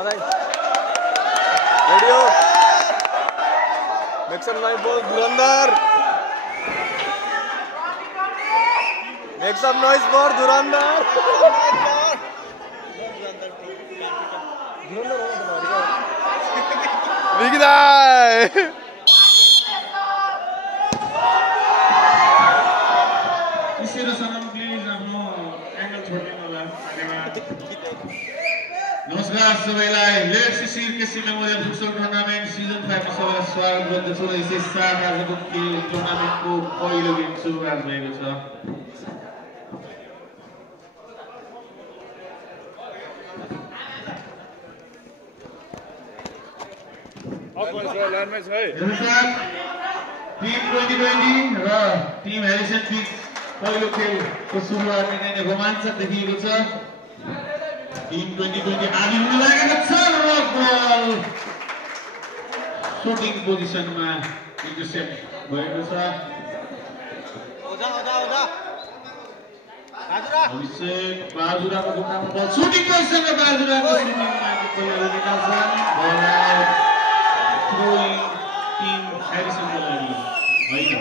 radio make some noise for Dhurandhar make some noise for Dhurandhar विगदाय इसीरो सनम please आफ्नो angle छोड्दिनु होला धन्यवाद नमस्कार सबैलाई late Shishir KC memorial football tournament season 5 मा सबैलाई स्वागत गर्दछु र यसै साथ आजको खेल टुर्नामेन्टको पहिलो गेम सुरुवात भएको छ टिम 2020 र टिम हेरिसन बीच पहिलो खेलको सुरुवात नै रोमाञ्चक देखिएको छ टिम 2020 आगे हुन लागेको छ र बल शूटिङ पोजिसनमा इन्टरसेप्ट भएको छ अभिषेक बाजुराको खुट्टामा बल शूटिङ पोजिसनमा बाजुराको शूटिङमा पहिलो निकाल्छ बल थ्रोइङ टिम हेरिसनको लागि होइन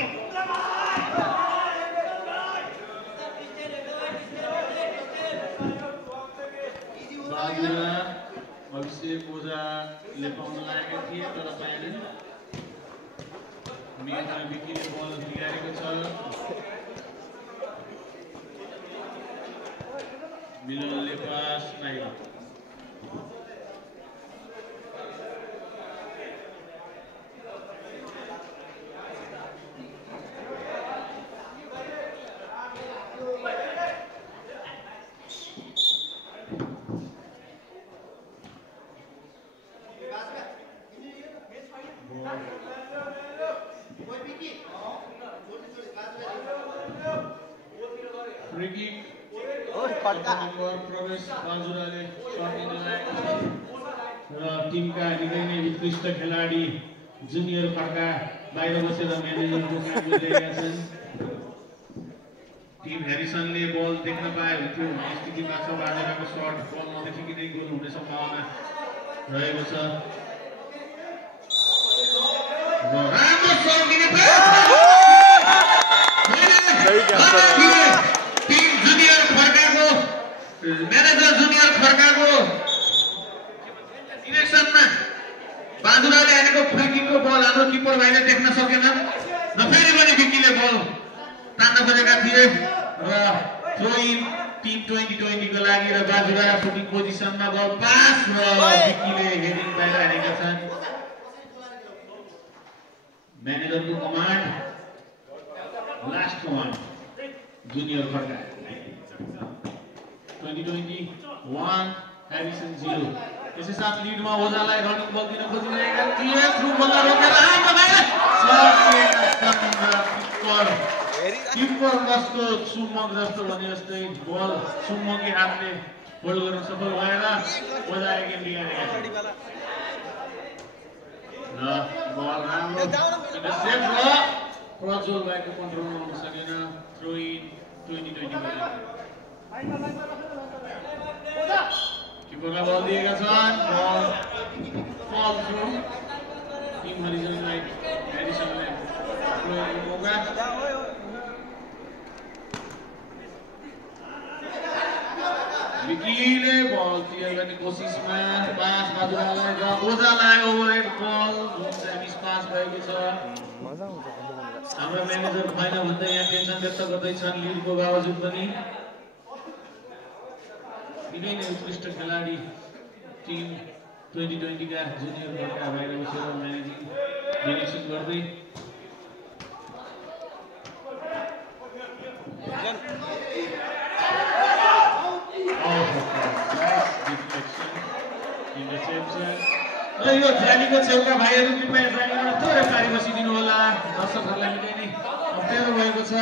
बाजुरा अभिषेक ओझाले पाउन लागेका थिए तर पाएनन् मेघना विकीले बल बिगारेको छ मिलनले पास पायो प्रवेश बाजुराले शट दिन लागेको छ र टिमका निकै नै उत्कृष्ट खेलाडी जुनियर खड्का बाहिर बसेर म्यानेजरको काम गरिरहेका छन् टिम हेरिसनले बल देख्न पाए हुन्थ्यो स्थितिमा छ बाजुराको शट बल नदेखिकनै गोल हुने सम्भावना रहेको छ राम्रो शट दिने म्यानेजर जुनियर खड्काको डिरेक्सनमा बाजुराले हानेको फ्रिकिङको बल हाम्रो किपर भाइले देख्न सकेनन् र फेरि पनि विकीले बल तान्न खोजेका थिए र थ्रो इन टिम 2020 को लागि र बाजुरा शूटिङ पोजिसनमा बल पास र विकीले हेडिङ बाहिर हानेका छन् म्यानेजरको command last command junior Khadka 2021 Harrison 0 त्यसै साथ लिडमा ओझालाई रनिङ बल दिन खोजिरहेका थिए थ्रु बल रोकेर आएको भएर किपर जस्तो सुमक जस्तो भने जस्तै बल सुमकी हातले होल्ड गर्न सफल भएर ओझाले गेम बिगारेका र बल राम्रो इन्टरसेप्ट र प्रज्वल भाइको कन्ट्रोलमा हुन सकेन थ्रो इन 2020 किपरलाई बल दिएका छन् बल थ्रु टिम हेरिसनलाई मौका विकीले बल क्लियर गर्ने कोसिसमा पास बाजुरालाई र ओझालाई ओभरहेड बल मिस पास भएको छ हाम्रो म्यानेजर भएन भन्दै यहाँ टेन्सन व्यक्त गर्दैछन् लिडको बावजुद पनि निकै नै उत्कृष्ट खेलाडी टिम 2020 का जुनियर खड्का बाहिर बसेर म्यानेजिङ डिरेक्सन गर्दै र यो ड्रालीको छेउका भाइहरू कृपया ड्रालीबाट थोरै पारी बसिदिनु होला दर्शकहरूलाई निकै नै अप्ठ्यारो भएको छ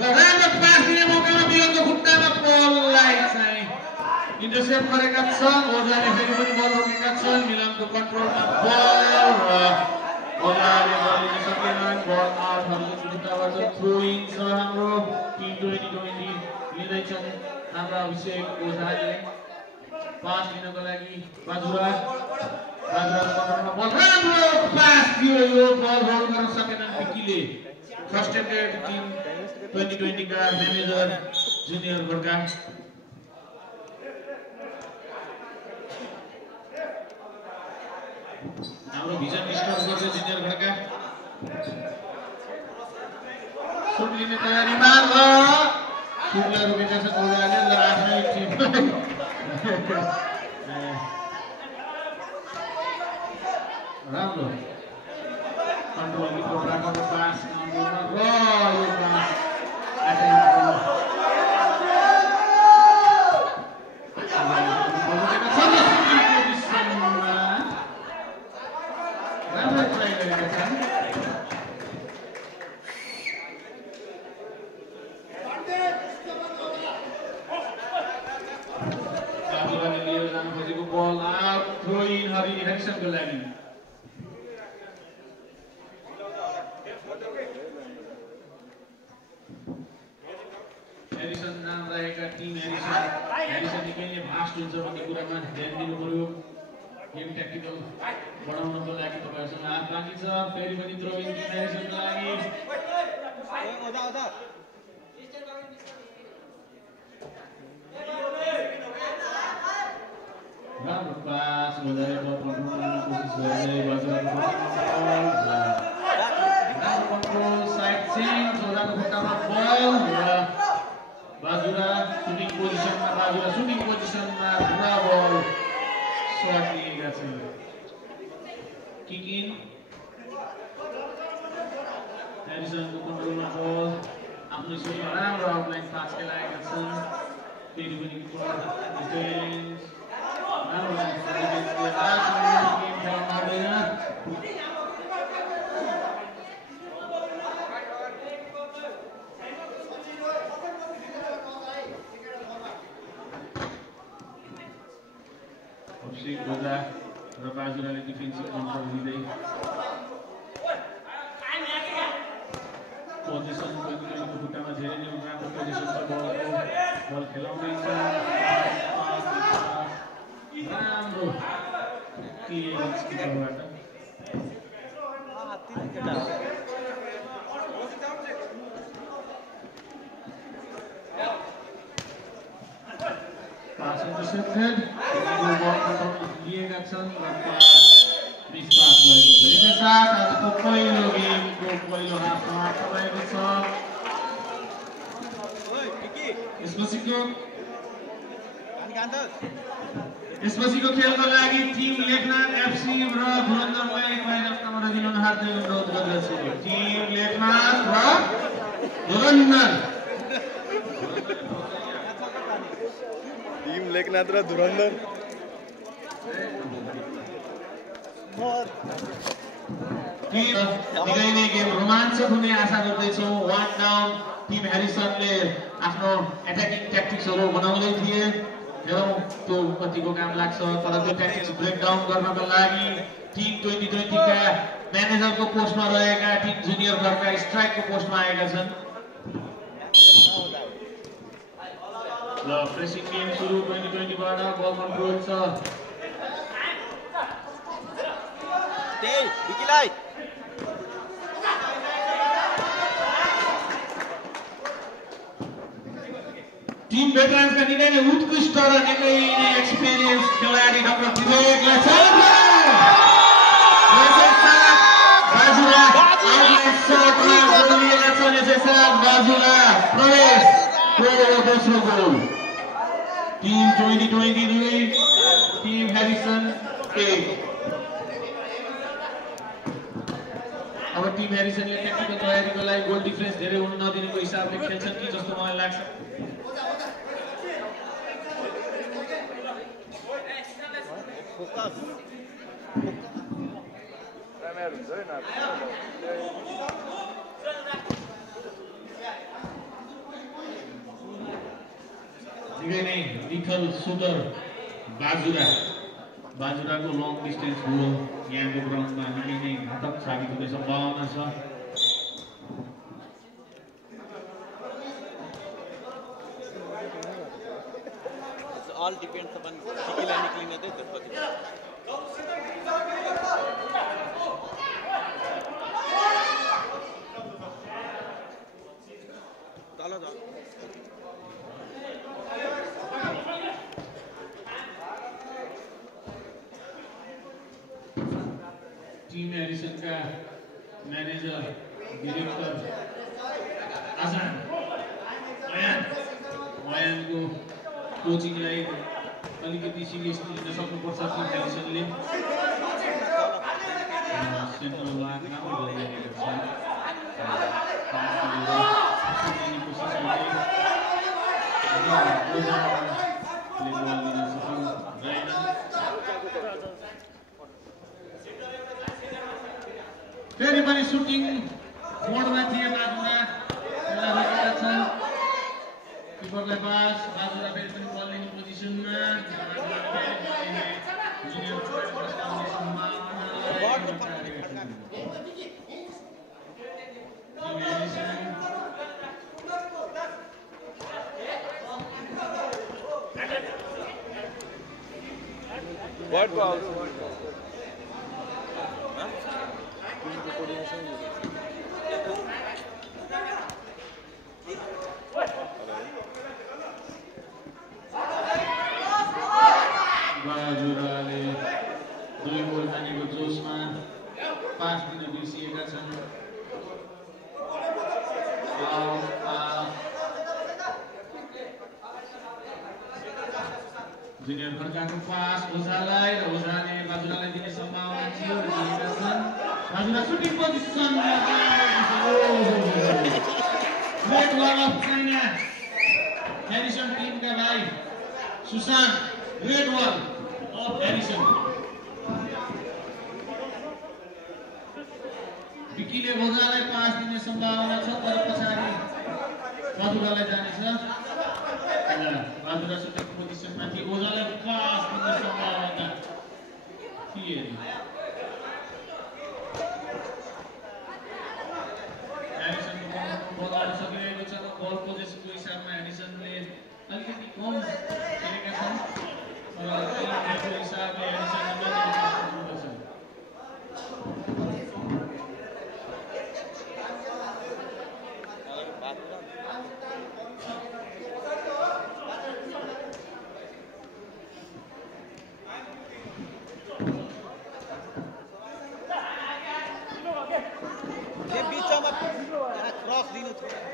र राम्रो पास दिने मौकामा बिलनको खुट्टामा बललाई चाहिँ इन्टरसेप्ट गरेका छन् ओझाले फेरि पनि बल रोकेका छन् मिलनको कन्ट्रोलमा बल र ओझाले बल लिन सकेनन् बल आउट हाम्रो खुट्टाबाट थ्रो इन छ हाम्रो टिम 2020 लिँदैछन् हाम्रो अभिषेक ओझाले पास लिनको लागि बाजुरा बल राम्रो पास दियो यो बल होल्ड गर्न सकेनन् विकीले फ्रस्ट्रेटेड टिम 2020 का म्यानेजर जुनियर गोर्खा हाम्रो भिजन डिस्टर्ब गर्छ जुनियर गोर्खा सुट लिने तयारीमा र सुटले रोकेका छन् गोर्खाले र आफ्नै टिम राम्रो कन्ट्रोल की प्रोग्राम को पास यो pass ball out throw in Harrison को लागि हेरिसन नाम रहेका टिम हेरिसन निकै नै फास्ट हुन्छ भन्ने कुरामा ध्यान दिनु पर्यो गेम ट्याक्टिकल बढाउनको लागि तपाईहरुसँग हात बाँकी छ फेरि पनि थ्रो इन हेरिसनको लागि राम्रो पास बजाएर बल पठाउन कोसिस गर्दै बजारको कन्ट्रोल साइड चेन्ज बजारको खुट्टामा बल बाजुरा सुटिङ पोजिसनमा पुरा बल शट लिएका छन् किक इन हेरिसनको कन्ट्रोलमा बल आफ्नो स्कुलमा राम्रो आउटलाइन पास खेलाएका छन् फेरि पनि डिफेन्स राम्रो अभिषेक बोजा र बाजुराले डिफेन्सिभ कन्ट्रोल दिँदै पोजिसन खुट्टामा धेरै नै राम्रो पोजिसन छ बल खेलाउँदैछ राम्रो क्लियरेन्स किपरबाट पास इन्टरसेप्टेड लिएका छन् र पास मिस पास भएको छ यसैसाथ आजको पहिलो गेमको पहिलो हाफ समाप्त भएको छ यसपछिको खेलको लागि टिम लेखनाथ एफसी र धुरन्धरलाई मैदानमा दिन हार्दिक अनुरोध गर्दछु टिम लेखनाथ र धुरन्धर टिम लेखनाथ र धुरन्धर निकै नै गेम रोमाञ्चक हुने आशा गर्दैछौँ वान डाउन टिम हेरिसनले आफ्नो एट्याकिङ ट्याक्टिक्सहरू बनाउँदै थिए हेरौँ त्यो कतिको काम लाग्छ तर त्यो ट्याक्टिक्स ब्रेक डाउन गर्नको लागि टिम 2020 का म्यानेजरको पोस्टमा रहेका टिम जुनियर गोर्खा स्ट्राइकको पोस्टमा आएका छन् ल प्रेसिङ गेम सुरु 2020 बाट बल कन्ट्रोल छ विकीलाई टिम भेटरान्सका निकै नै उत्कृष्ट र निकै नै एक्सपिरियन्स खेलाडी डाक्टर विवेकलाई प्रवेश दोस्रो गोल टिम 2022 टिम हेरिसन 1 अब टिम हेरिसनले टेक्निकल तयारीको लागि गोल डिफरेन्स धेरै हुन नदिनेको हिसाबले खेल्छन् कि जस्तो मलाई लाग्छ निकै नै निखल सुन्दर बाजुराको लङ डिस्टेन्स गोल यहाँको ग्राउन्डमा निकै नै घातक साबित हुने सम्भावना छ all depends upon skill and clean ade त्यसपछि तल जा टीम एडिसन का मैनेजर डाइरेक्टर आजान मयान को कोचिङलाई अलिकति सिरियस लिन सक्नुपर्छ टिम एडिसनले सेन्ट्रल लाग राम्रो भइरहेको छ फेरि पनि सुटिङ मोडमा थिए बाजुरा खेला छ किपरलाई पास बाजुरा फेरि पनि बल लिने पोजिसनमा जुनियर What was बाजुराले दुई गोल हानेको जोसमा पास दिन बिर्सिएका छन् जुनियर फर्काको पास ओझालाई र ओझाले बाजुरालाई दिने सम्भावना थियो र दिएका छन् बाजुरा सुटिङ पोजिसनमा great wall of China Harrison टिमका भाइ Sushant great wall of Harrison विकीले ओझालाई पास दिने सम्भावना छ तर पछाडि बाजुरालाई जानेछ बाजुरा सुटिङ पोजिसनमा थिए ओझालाई पास दिने सम्भावना थिए हेरिसनको बल आउन सकिरहेको छ बल पोजिसनको हिसाबमा हेरिसनले अलिकति कम खेलेका छन् र त्यो हिसाबले हेरिसनले मानिनुपर्छ क्रॉस दिनु थियो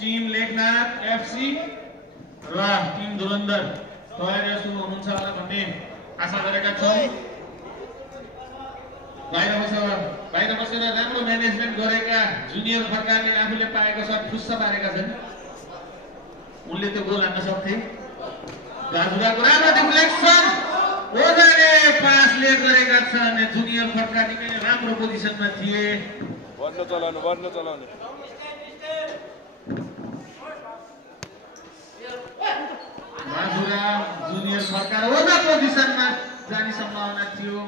टिम लेखनाथ एफसी र टिम धुरन्धर तयारी सुरु हुनुहुन्छ होला भन्ने आशा गरेका छौँ बाहिर बसेर राम्रो म्यानेजमेन्ट गरेका जुनियर फर्काले आफूले पाएको सट फुस्स पारेका छन् उनले त्यो गोल हान्न सक्थे बाजुराको राम्रो डिफ्लेक्सन ओझाले पास लेट गरेका छन् जुनियर फर्का निकै राम्रो पोजिसनमा थिए बढ्न चलाउनु बाजुरा जुनियर फर्का ओझा पोजिसनमा जाने सम्भावना थियो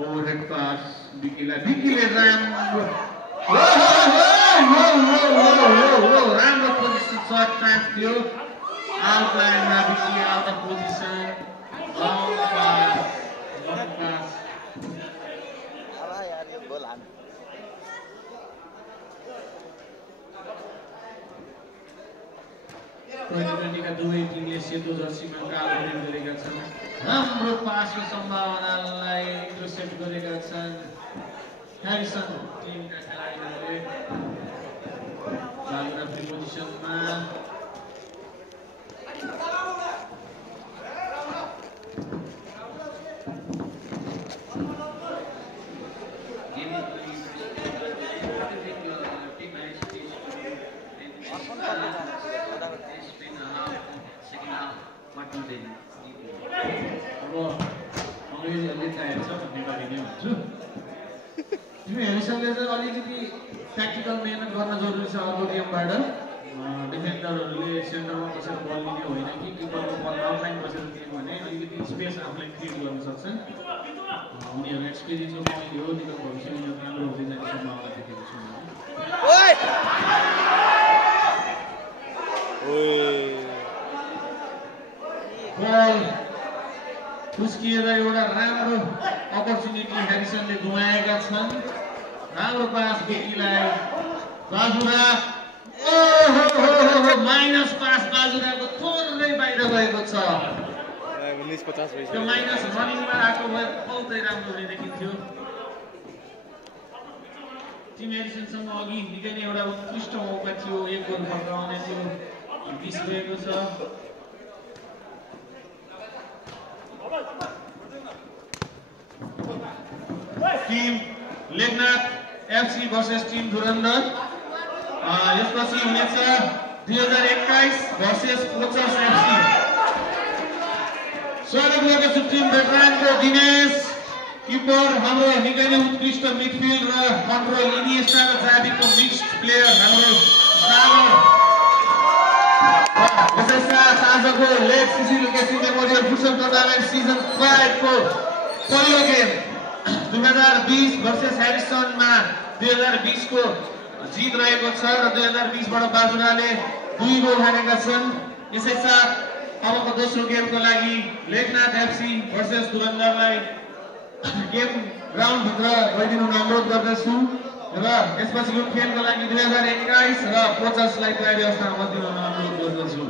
ओभरहेड पास विकीले राम्रो पोजिसन सर्ट चान्स थियो आउटलाइनमा Vicky out of position long pass का दुवै टिमले सेतो जर्सीमा कालो रिङ गरेका छन् राम्रो पासको सम्भावनालाई इन्टरसेप्ट गरेका छन् हेरिसन टिमका खेलाडीहरूले बाजुरा फ्री पोजिसनमा अलि टायर्ड छ भन्ने गरी नै भन्छु तिमी हेरिसकेर चाहिँ अलिकति ट्याक्टिकल मेहनत गर्न जरुरी छ अर्को गेमबाट डिफेन्डरहरूले सेन्टरमा बसेर बल लिने होइन कि किपरको बल आउटलाइन बसेर दियो भने अलिकति स्पेस आफूलाई क्रिएट गर्न सक्छ उनीहरू एक्सपिरियन्सको कमी हो निको भविष्यमा यो राम्रो हुँदै जाने सम्भावना देखेको छु बल फुस्किएर एउटा राम्रो अपर्च्युनिटी ह्यारिसनले गुमाएका छन् राम्रो पास बेकीलाई बाजुरा माइनस पास बाजुराको थोरै बाहिर गएको छ त्यो माइनस रनिङमा आएको भए बहुतै राम्रो हुने देखिन्थ्यो टिम ह्यारिसनसँग अघि निकै नै एउटा उत्कृष्ट मौका थियो एक गोल फर्काउने थियो मिस भएको छ team Lekhnath FC versus team Dhurandhar यसपछि हुनेछ 2021 वर्सेस कोचर्स एफसी स्वागत गर्दछु टिम भेटरानको दिनेश किपर हाम्रो निकै नै उत्कृष्ट मिडफिल्ड र कन्ट्रोल इनिएस्टा र जावीको मिक्स्ड प्लेयर हाम्रो सागर यसैसाथ आजको leg Cecil KC memorial football tournament season 5 को पहिलो गेम 2020 वर्सेस ह्यारिसनमा 2020 को जित रहेको छ र 2020 बाट बाजुराले 2 गोल हानेका छन् यसैसाथ अबको दोस्रो गेमको लागि लेखनाथ एफसी वर्सेस धुरन्धरलाई गेम ग्राउन्ड भित्र गइदिनु अनुरोध गर्दछु र यसपछिको खेलको लागि 2021 र कोचर्सलाई तयारी अवस्थामा दिनु अनुरोध गर्दछु